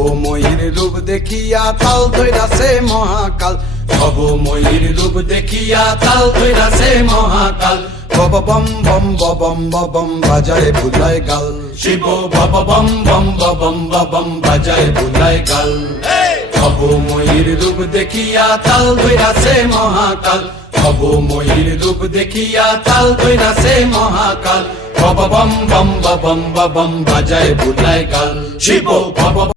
ভবময়ীর রূপ দেখিয়া তাল ধইরাছে মহাকাল, ভবময়ীর রূপ দেখিয়া তাল ধইরাছে মহাকাল। বব বম বম বম বম বাজায় বুলায় গাল, শিব বব বম বম বম বম বাজায় বুলায় গাল। ভবময়ীর রূপ দেখিয়া তাল ধইরাছে মহাকাল, ভবময়ীর রূপ দেখিয়া তাল ধইরাছে মহাকাল। বব বম বম বম বম বাজায় বুলায় গাল, শিব বব